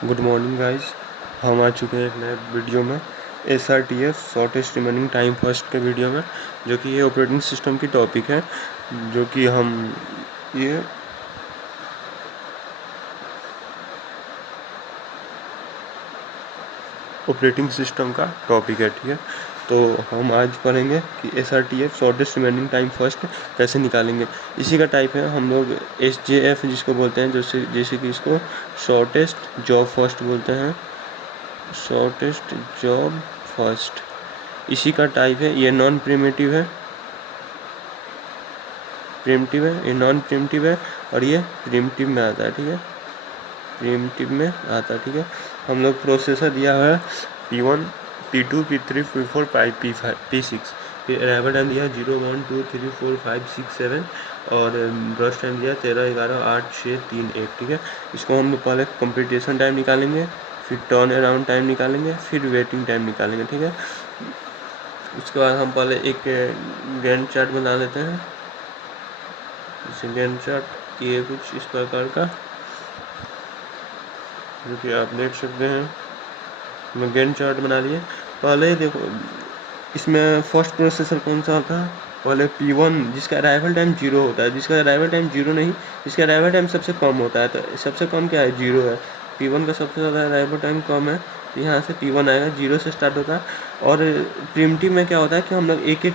Good morning guys. हम आ चुके हैं एक नए वीडियो में SRTF shortest remaining time first के वीडियो में, जो कि ये ऑपरेटिंग सिस्टम की टॉपिक है, जो कि हम ये ऑपरेटिंग सिस्टम का टॉपिक है। ठीक है, तो हम आज पढ़ेंगे कि SRTF shortest remaining time first कैसे निकालेंगे। इसी का टाइप है हम लोग SJF जिसको बोलते हैं, जैसे कि इसको शॉर्टेस्ट जॉब फर्स्ट बोलते हैं, शॉर्टेस्ट जॉब फर्स्ट। इसी का टाइप है, ये नॉन प्रिमिटिव है, प्रिमिटिव है, ये नॉन प्रिमिटिव है, और ये प्रिमिटिव में आता है। ठीक है, प्रिमिटिव में आता है। ठीक है, हम लोग प्रोसेसर दिया हुआ है P1, P2, P3, P4, P5, P6। फिर अराइवल टाइम दिया 0, 1, 2, 3, 4, 5, 6, 7, और ब्रश टाइम दिया 13, 11, 8, 6, 3, 1। ठीक है, इसको हम लोग पहले कंप्लीटेशन टाइम निकालेंगे, फिर टर्न अराउंड टाइम निकालेंगे, फिर वेटिंग टाइम निकालेंगे। ठीक है, उसके बाद हम पहले एक गैंट चार्ट बना लेते हैं। जैसे गैंट चार्ट ये कुछ इस प्रकार का, जो कि आप देख सकते हैं। मैं गैंट चार्ट बना लिए। पहले देखो, इसमें फर्स्ट प्रोसेसर कौन सा होता है, पहले P1 जिसका अराइवल टाइम 0 होता है, जिसका अराइवल टाइम 0 नहीं, जिसका अराइवल टाइम सबसे कम होता है। तो सबसे कम क्या है, 0 है। P1 का सबसे ज़्यादा अराइवल टाइम कम है, तो यहाँ से P1 आएगा, 0 से स्टार्ट होता है। और प्रिमिटिव में क्या होता है कि हम लोग एक एक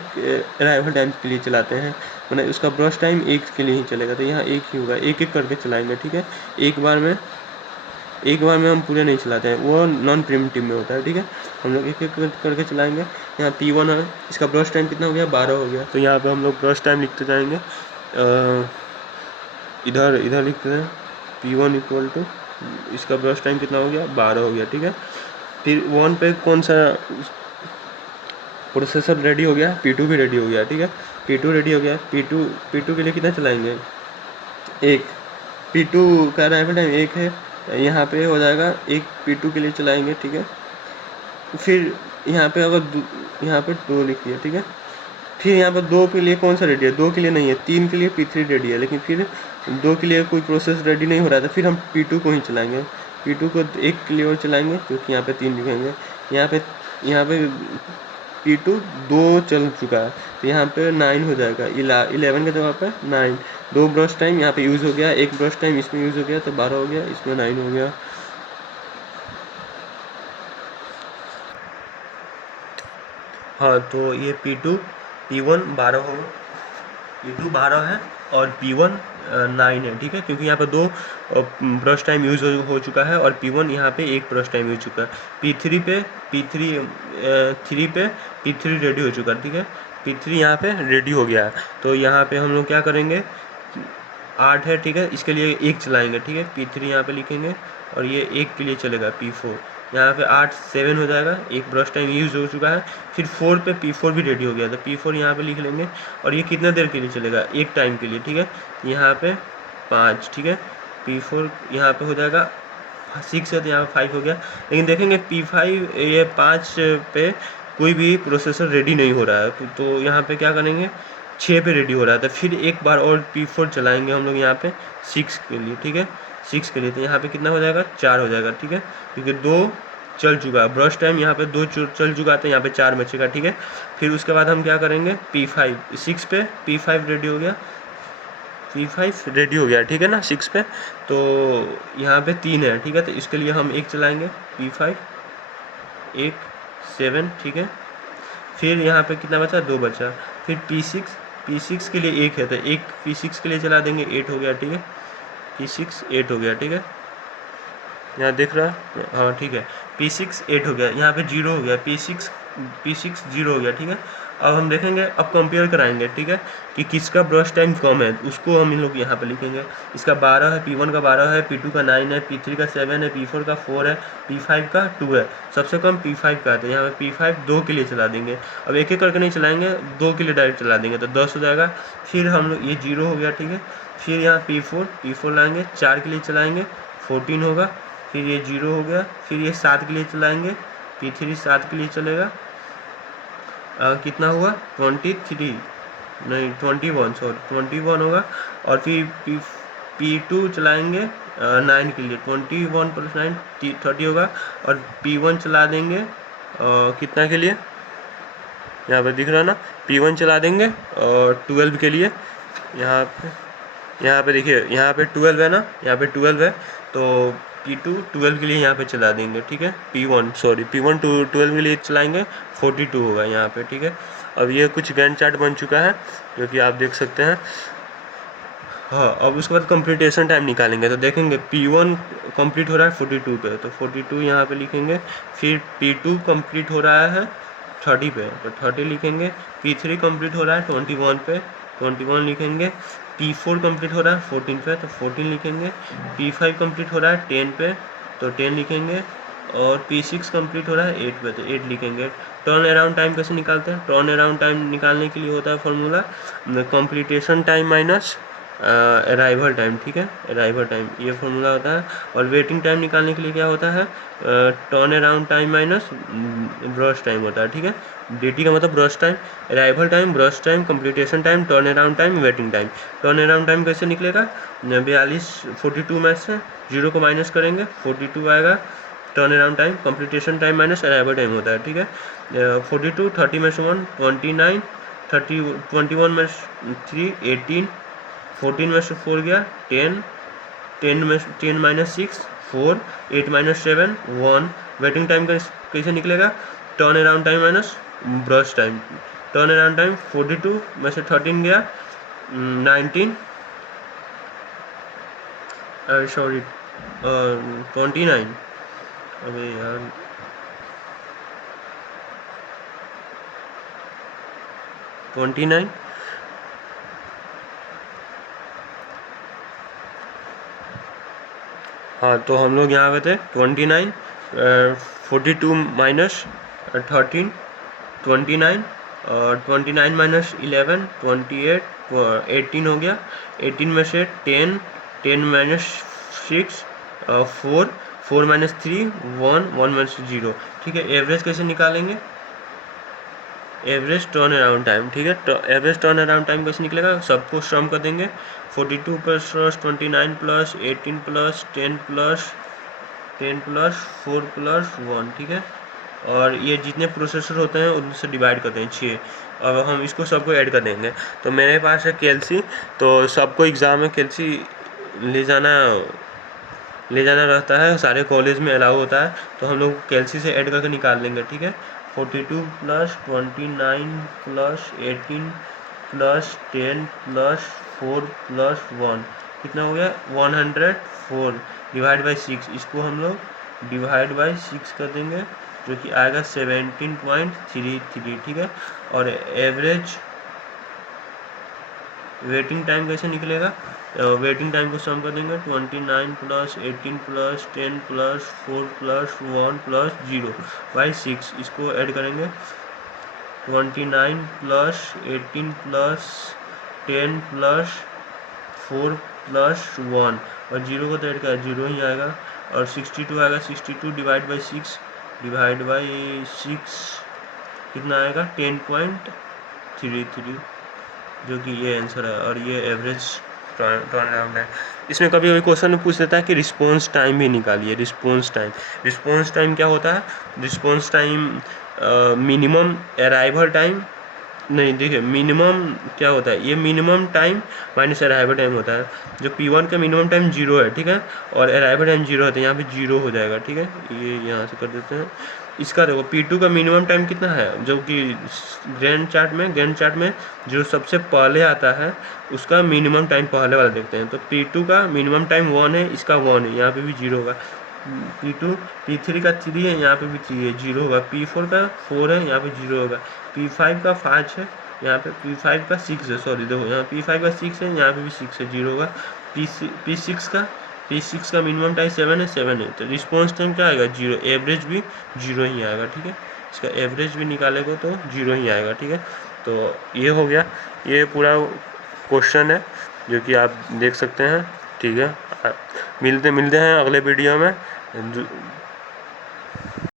अराइवल टाइम के लिए चलाते हैं, मतलब उसका ब्रश टाइम एक के लिए ही चलेगा, तो यहाँ एक ही होगा, एक एक करके चलाएंगे। ठीक है, एक बार में हम पूरे नहीं चलाते हैं, वो नॉन प्रिमिटिव में होता है। ठीक है, हम लोग एक एक करके चलाएंगे। यहाँ P1 है, इसका ब्रश टाइम कितना हो गया, 12 हो गया, तो यहाँ पे हम लोग ब्रश टाइम लिखते जाएंगे। इधर लिखते हैं P1 इक्वल टू, इसका ब्रश टाइम कितना हो गया, 12 हो गया। ठीक है, फिर 1 पे कौन सा प्रोसेसर रेडी हो गया, P2 भी रेडी हो गया। ठीक है, P2 रेडी हो गया। P2 के लिए कितना चलाएंगे, एक। P2 का अराइवल टाइम 1 है, यहाँ पे हो जाएगा एक P2 के लिए चलाएंगे। ठीक है, फिर यहाँ पे अगर यहाँ पे 2 लिखिए। ठीक है, फिर यहाँ पर 2 के लिए कौन सा रेडी है, 2 के लिए नहीं है, 3 के लिए P3 रेडी है, लेकिन फिर 2 के लिए कोई प्रोसेस रेडी नहीं हो रहा था, फिर हम P2 को ही चलाएंगे। P2 को एक के लिए और चलाएंगे, क्योंकि यहाँ पे 3 लिखेंगे। यहाँ पे P2 2 चल चुका है, तो यहाँ पे 9 हो जाएगा, 11 के जगह पे 9। 2 ब्रश टाइम यहाँ पे यूज़ हो गया, एक ब्रश टाइम इसमें यूज़ हो गया, तो 12 हो गया, इसमें 9 हो गया। हाँ, तो ये P1 12 होगा, P2 12 है, और P1 9 है। ठीक है, क्योंकि यहाँ पे 2 ब्रश टाइम यूज़ हो चुका है, और P1 यहाँ पे 1 ब्रश टाइम यूज चुका है। P3 पे P3 रेडी हो चुका है। ठीक है, P3 यहाँ पे रेडी हो गया है, तो यहाँ पे हम लोग क्या करेंगे, 8 है। ठीक है, इसके लिए 1 चलाएंगे। ठीक है, P3 यहाँ पे लिखेंगे, और ये 1 के लिए चलेगा P4। यहाँ पे 8 7 हो जाएगा, एक ब्रश टाइम यूज़ हो चुका है। फिर 4 पे P4 भी रेडी हो गया, तो P4 यहाँ पे लिख लेंगे, और ये कितना देर के लिए चलेगा, एक टाइम के लिए। ठीक है, यहाँ पे 5। ठीक है, P4 यहाँ पे हो जाएगा 6 है, तो यहाँ 5 हो गया। लेकिन देखेंगे P5 ये 5 पे कोई भी प्रोसेसर रेडी नहीं हो रहा है, तो यहाँ पे क्या करेंगे, 6 पे रेडी हो रहा था, फिर एक बार और P4 चलाएंगे हम लोग यहाँ पे 6 के लिए। ठीक है, 6 के लिए, तो यहाँ पे कितना हो जाएगा, 4 हो जाएगा। ठीक है, क्योंकि 2 चल चुका है, ब्रश टाइम यहाँ पे 2 चल चुका था, यहाँ पे 4 बचेगा। ठीक है, फिर उसके बाद हम क्या करेंगे, P5 6 पे P5 रेडी हो गया, P5 रेडी हो गया। ठीक है ना, 6 पे, तो यहाँ पे 3 है। ठीक है, तो इसके लिए हम 1 चलाएंगे, P5 1 7। ठीक है, फिर यहाँ पे कितना बचा, 2 बचा। फिर P6 के लिए 1 है, तो 1 P6 के लिए चला देंगे, 8 हो गया। ठीक है, P6 8 हो गया। ठीक है, यहाँ दिख रहा है, हाँ ठीक है, P6 8 हो गया, यहाँ पे 0 हो गया, P6 0 हो गया। ठीक है, अब हम देखेंगे, अब कंपेयर कराएंगे। ठीक है, कि किसका ब्रश टाइम कम है, उसको हम इन लोग यहाँ पे लिखेंगे। इसका 12 है, P1 का 12 है, P2 का 9 है, P3 का 7 है, P4 का 4 है, P5 का 2 है, सबसे कम P5 का है, तो यहाँ पे P5 2 के लिए चला देंगे। अब एक एक करके नहीं चलाएंगे, 2 के लिए डायरेक्ट चला देंगे, तो 10 हो जाएगा। फिर हम लोग ये 0 हो गया। ठीक है, फिर यहाँ P4 लाएंगे, 4 के लिए चलाएंगे, 14 होगा। फिर ये 0 हो गया, फिर ये 7 के लिए चलाएंगे, P3 7 के लिए चलेगा, कितना हुआ, 23 नहीं 21, सॉरी 21 होगा। और फिर P2 चलाएंगे, 9 के लिए 21 + 9 30 होगा। और P1 चला देंगे कितना के लिए, यहाँ पे दिख रहा है ना, P1 चला देंगे और 12 के लिए। यहाँ पे देखिए, यहाँ पे 12 है ना, यहाँ पे 12 है, तो P2 12 के लिए यहाँ पे चला देंगे, ठीक है। P1 12 के लिए चलाएंगे, 42 होगा यहाँ पे, ठीक है। अब ये कुछ गैंट चार्ट बन चुका है जो कि आप देख सकते हैं। हाँ, अब उसके बाद कंप्लीटेशन टाइम निकालेंगे, तो देखेंगे P1 कंप्लीट हो रहा है 42 पे, तो 42 यहाँ पे लिखेंगे। फिर P2 कंप्लीट हो रहा है 30 पे, तो 30 लिखेंगे। P3 कंप्लीट हो रहा है 21 पे, 21 लिखेंगे। P4 कंप्लीट हो रहा है 14 पे, तो 14 लिखेंगे। P5 कंप्लीट हो रहा है 10 पे, तो 10 लिखेंगे। और P6 कंप्लीट हो रहा है 8 पे, तो 8 लिखेंगे। टर्न अराउंड टाइम कैसे निकालते हैं? टर्न अराउंड टाइम निकालने के लिए होता है formula completion time minus arrival time, ठीक है, अराइवल टाइम, ये फॉर्मूला होता है। और वेटिंग टाइम निकालने के लिए क्या होता है? Turn around time minus brush time होता है, ठीक है। DT का मतलब brush time, arrival time, brush time, completion time, turn around time, waiting time. Turn around time कैसे निकलेगा? 42 में से 0 को माइनस करेंगे, 42 आएगा turn around time. Completion time minus arrival time होता है, ठीक है। 42, 30 में से 1 29, 30 21 में 3 18, 14 में से 4 गया 10, 10 में 10 माइनस 6 4, 8 माइनस 7 1। वेटिंग टाइम कैसे निकलेगा? Turn around time minus brush time. Turn around time 42 में से 13 गया 19, सॉरी 29, अबे यार 29। हाँ, तो हम लोग यहाँ पे थे 29, 42 माइनस 13 29, और 29 माइनस 11 28, 18 हो गया। 18 में से 10, 10 माइनस 6 4, 4 माइनस 3 1, 1 माइनस 0, ठीक है। एवरेज कैसे निकालेंगे? एवरेज टर्न अराउंड टाइम, ठीक है। तो एवरेज टर्न अराउंड टाइम कैसे निकलेगा? सबको सम कर देंगे, 42 plus 29 plus 18 plus 10 plus 4 plus 1, ठीक है। और ये जितने प्रोसेसर होते हैं उनसे डिवाइड करते हैं 6। अब हम इसको सबको ऐड कर देंगे। तो मेरे पास है कैलसी, तो सबको एग्ज़ाम में कैलसी ले जाना रहता है, सारे कॉलेज में अलाउ होता है, तो हम लोग कैलसी से ऐड करके निकाल लेंगे, ठीक है। 42 plus 29 plus 18 plus 10 plus 4 plus 1 कितना हो गया? 104 डिवाइड बाई 6। इसको हम लोग डिवाइड बाई 6 कर देंगे, जो कि आएगा 17.33, ठीक है। और एवरेज वेटिंग टाइम कैसे निकलेगा? वेटिंग टाइम को सम कर देंगे, 29 plus 18 plus 10 plus 4 plus 1 plus 0 by 6। इसको ऐड करेंगे, 29 प्लस 18 प्लस 10 प्लस 4 प्लस 1, और 0 को तो ऐड करा 0 ही आएगा। और 62 आएगा, 62 डिवाइड बाई 6 कितना आएगा? 10.33, जो कि ये आंसर है। और ये एवरेज टर्न अराउंड है। इसमें कभी कभी क्वेश्चन में पूछ देता है कि रिस्पॉन्स टाइम भी निकालिए। रिस्पॉन्स टाइम क्या होता है? Response time minimum arrival time, नहीं, देखिए मिनिमम क्या होता है, ये minimum time minus arrival time होता है। जो P1 का मिनिमम टाइम 0 है, ठीक है, और अराइवल टाइम 0 होता है, यहाँ पे 0 हो जाएगा, ठीक है। ये यहाँ से कर देते हैं। इसका देखो P2 का मिनिमम टाइम कितना है, जो कि गैंट चार्ट में जो सबसे पहले आता है उसका मिनिमम टाइम पहले वाला देखते हैं। तो P2 का मिनिमम टाइम 1 है, इसका 1 है, यहाँ पे भी 0 होगा। P3 का 3 है, यहाँ पे भी 3 है, 0 होगा। P4 का 4 है, यहाँ पे 0 होगा। P5 का 5 है, यहाँ पे P5 का 6 है, सॉरी देखो यहाँ P5 का 6 है, यहाँ पे भी 6 है, 0 होगा। P6 का मिनिमम टाइम 7 है, 7 है, तो रिस्पॉन्स टाइम क्या आएगा? 0। एवरेज भी 0 ही आएगा, ठीक है। इसका एवरेज भी निकालेगा तो 0 ही आएगा, ठीक है। तो ये हो गया, ये पूरा क्वेश्चन है जो कि आप देख सकते हैं, ठीक है। मिलते हैं अगले वीडियो में।